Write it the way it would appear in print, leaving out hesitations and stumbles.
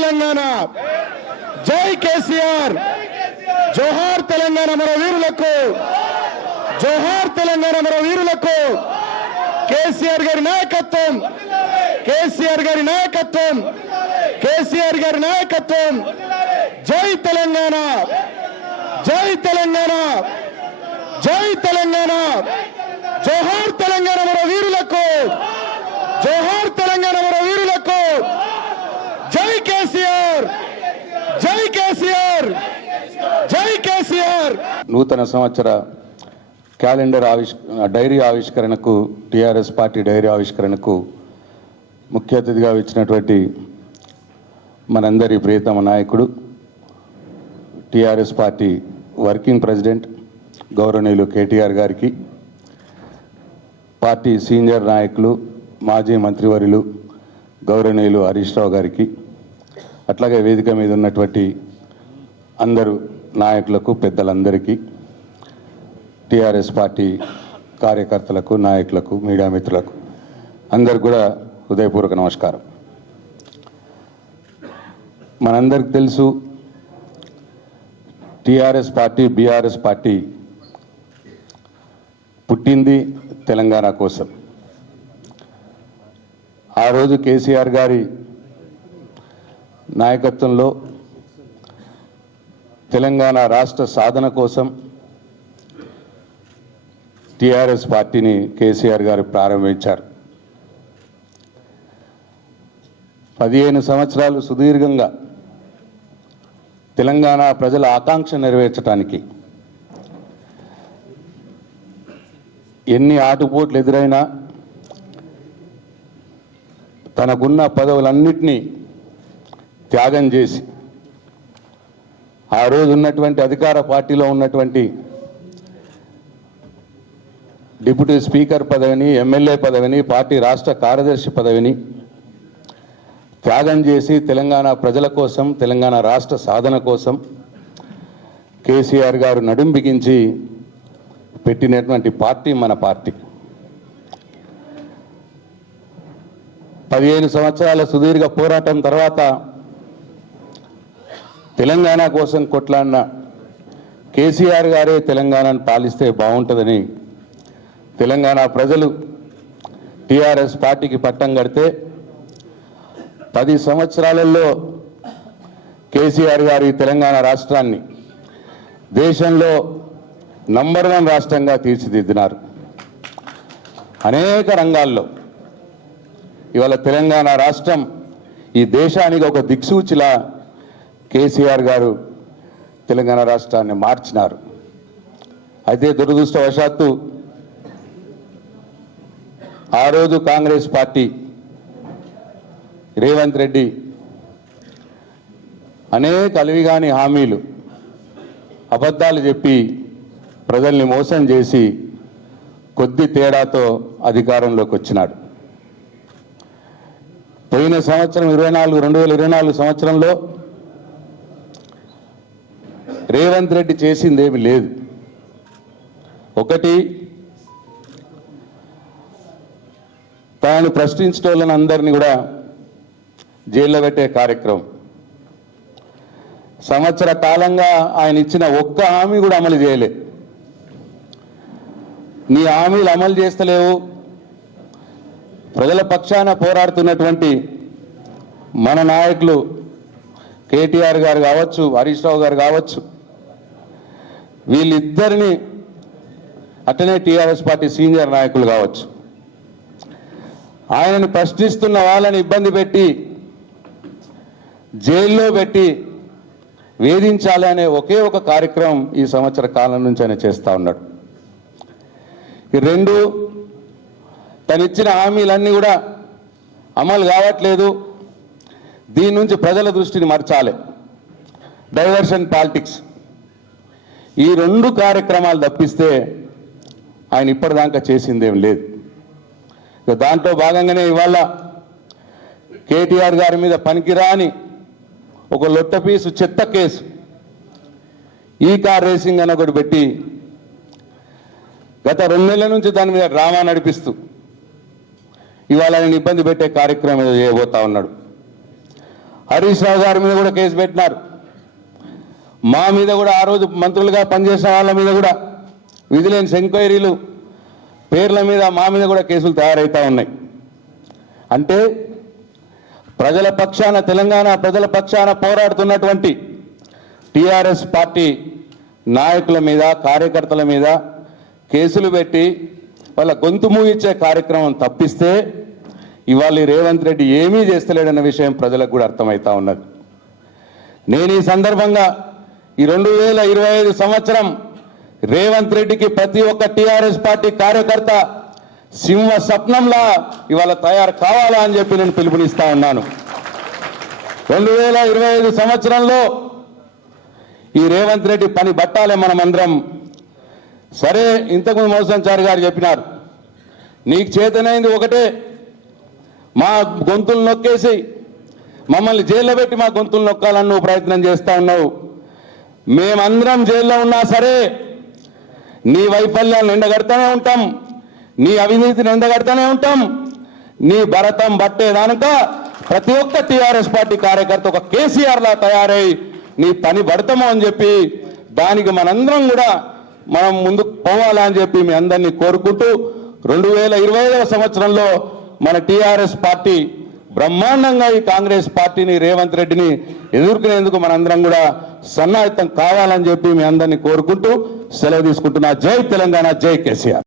తెలంగాణ, జై కేసీఆర్, జోహార్ తెలంగాణ మన వీరులకు, జోహార్ తెలంగాణ మన వీరులకు. కేసీఆర్ గారి నాయకత్వం, కేసీఆర్ గారి నాయకత్వం, కేసీఆర్ గారి నాయకత్వం. జై తెలంగాణ, జై తెలంగాణ, జై తెలంగాణ, జోహార్ తెలంగాణ మన వీరులకు, జోహార్ తెలంగాణ మన వీరులకు. జై కేసీఆర్, జై కేసీఆర్, జై కేసీఆర్. నూతన సంవత్సర క్యాలెండర్ డైరీ ఆవిష్కరణకు, టీఆర్ఎస్ పార్టీ డైరీ ఆవిష్కరణకు ముఖ్య అతిథిగా వచ్చినటువంటి మనందరి ప్రియతమ నాయకుడు, టీఆర్ఎస్ పార్టీ వర్కింగ్ ప్రెసిడెంట్ గౌరవనీయులు కేటీఆర్ గారికి, పార్టీ సీనియర్ నాయకులు మాజీ మంత్రివర్యులు గౌరవనీయులు హరీష్ రావు గారికి, అట్లాగే వేదిక మీద ఉన్నటువంటి అందరూ నాయకులకు, పెద్దలందరికీ, టీఆర్ఎస్ పార్టీ కార్యకర్తలకు, నాయకులకు, మీడియా మిత్రులకు అందరికి కూడా హృదయపూర్వక నమస్కారం. మనందరికి తెలుసు, టీఆర్ఎస్ పార్టీ, బీఆర్ఎస్ పార్టీ పుట్టింది తెలంగాణ కోసం. ఆ రోజు కేసీఆర్ గారి నాయకత్వంలో తెలంగాణ రాష్ట్ర సాధన కోసం టీఆర్ఎస్ పార్టీని కేసీఆర్ గారు ప్రారంభించారు. 15 సంవత్సరాలు సుదీర్ఘంగా తెలంగాణ ప్రజల ఆకాంక్ష నెరవేర్చడానికి ఎన్ని ఆటుపోట్లు ఎదురైనా తనకున్న పదవులన్నింటినీ త్యాగం చేసి, ఆ రోజు ఉన్నటువంటి అధికార పార్టీలో ఉన్నటువంటి డిప్యూటీ స్పీకర్ పదవిని, ఎమ్మెల్యే పదవిని, పార్టీ రాష్ట్ర కార్యదర్శి పదవిని త్యాగం చేసి తెలంగాణ ప్రజల కోసం, తెలంగాణ రాష్ట్ర సాధన కోసం కేసీఆర్ గారు నడుం బిగించి పెట్టినటువంటి పార్టీ మన పార్టీ. 15 సంవత్సరాల సుదీర్ఘ పోరాటం తర్వాత తెలంగాణ కోసం కొట్లాడిన కేసీఆర్ గారే తెలంగాణను పాలిస్తే బాగుంటుందని తెలంగాణ ప్రజలు టీఆర్ఎస్ పార్టీకి పట్టం కడితే 10 సంవత్సరాలలో కేసీఆర్ గారు ఈ తెలంగాణ రాష్ట్రాన్ని దేశంలో నంబర్ 1 రాష్ట్రంగా తీర్చిదిద్దినారు. అనేక రంగాల్లో ఇవాళ తెలంగాణ రాష్ట్రం ఈ దేశానికి ఒక దిక్సూచిలా కేసీఆర్ గారు తెలంగాణ రాష్ట్రాన్ని మార్చినారు. అయితే దురదృష్టవశాత్తు ఆ రోజు కాంగ్రెస్ పార్టీ, రేవంత్ రెడ్డి అనేక అలివిగాని హామీలు, అబద్ధాలు చెప్పి ప్రజల్ని మోసం చేసి కొద్ది తేడాతో అధికారంలోకి వచ్చినాడు. పోయిన సంవత్సరం 2024 సంవత్సరంలో రేవంత్ రెడ్డి చేసిందేమి లేదు. ఒకటి, తాను ప్రశ్నించటోళ్ళని అందరినీ కూడా జైల్లో పెట్టే కార్యక్రమం. సంవత్సర కాలంగా ఆయన ఇచ్చిన ఒక్క హామీ కూడా అమలు చేయలే. నీ హామీలు అమలు చేస్తలేవు, ప్రజల పక్షాన పోరాడుతున్నటువంటి మన నాయకులు కేటీఆర్ గారు కావచ్చు, హరీష్ రావు గారు కావచ్చు, వీళ్ళిద్దరిని, అట్లనే టీఆర్ఎస్ పార్టీ సీనియర్ నాయకులు కావచ్చు, ఆయనను ప్రశ్నిస్తున్న వాళ్ళని ఇబ్బంది పెట్టి జైల్లో పెట్టి వేధించాలి అనే ఒకే ఒక కార్యక్రమం ఈ సంవత్సర కాలం నుంచి ఆయన చేస్తూ ఉన్నాడు. ఈ రెండు, తనిచ్చిన హామీలన్నీ కూడా అమలు కావట్లేదు, దీని నుంచి ప్రజల దృష్టిని మరచాలి, డైవర్షన్ పాలిటిక్స్, ఈ 2 కార్యక్రమాలు తప్పిస్తే ఆయన ఇప్పటిదాకా చేసిందేం లేదు. దాంట్లో భాగంగానే ఇవాళ కేటీఆర్ గారి మీద పనికిరాని ఒక లొట్టపీసు చెత్త కేసు, ఈ కార్ రేసింగ్ అని ఒకటి పెట్టి గత 2 నెలల నుంచి దాని మీద డ్రామా నడిపిస్తూ ఇవాళ ఆయన ఇబ్బంది పెట్టే కార్యక్రమం చేయబోతా ఉన్నాడు. హరీష్ రావు గారి మీద కూడా కేసు పెట్టినారు. మా మీద కూడా ఆ రోజు మంత్రులుగా పనిచేసిన వాళ్ళ మీద కూడా విజిలెన్స్ ఎంక్వైరీలు పేర్ల మీద మా మీద కూడా కేసులు తయారవుతూ ఉన్నాయి. అంటే ప్రజల పక్షాన, తెలంగాణ ప్రజల పక్షాన పోరాడుతున్నటువంటి టీఆర్ఎస్ పార్టీ నాయకుల మీద, కార్యకర్తల మీద కేసులు పెట్టి వాళ్ళ గొంతు మూయించే కార్యక్రమం తప్పిస్తే ఇవాళ ఈ రేవంత్ రెడ్డి ఏమీ చేస్తలేడన్న విషయం ప్రజలకు కూడా అర్థమవుతా ఉన్నది. నేను ఈ సందర్భంగా ఈ 2025 సంవత్సరం రేవంత్ రెడ్డికి ప్రతి ఒక్క టీఆర్ఎస్ పార్టీ కార్యకర్త సింహ స్వప్నంలా ఇవాళ తయారు కావాలా అని చెప్పి నేను పిలుపునిస్తా ఉన్నాను. 2025 సంవత్సరంలో ఈ రేవంత్ రెడ్డి పని బట్టాలే మనమందరం. సరే, ఇంతకుముందు మోసంచారి గారు చెప్పినారు, నీకు చేతనైంది ఒకటే, మా గొంతులు నొక్కేసి మమ్మల్ని జైల్లో పెట్టి మా గొంతులు నొక్కాలని నువ్వు ప్రయత్నం చేస్తా ఉన్నావు. మేమందరం జైల్లో ఉన్నా సరే నీ వైఫల్యాలను ఎండగడతానే ఉంటాం, నీ అవినీతిని ఎండగడతానే ఉంటాం. నీ భరతం పట్టేదానిక ప్రతి ఒక్క టీఆర్ఎస్ పార్టీ కార్యకర్త ఒక కేసీఆర్ లా తయారై నీ పని పడతాము అని చెప్పి దానికి మనందరం కూడా మనం ముందుకు పోవాలా అని చెప్పి మీ అందరినీ కోరుకుంటూ 2025 సంవత్సరంలో మన టీఆర్ఎస్ పార్టీ బ్రహ్మాండంగా ఈ కాంగ్రెస్ పార్టీని, రేవంత్ రెడ్డిని ఎదుర్కొనేందుకు మనందరం కూడా సన్నాహితం కావాలని చెప్పి మీ అందరినీ కోరుకుంటూ సెలవు తీసుకుంటున్నా. జై తెలంగాణ, జై కేసీఆర్.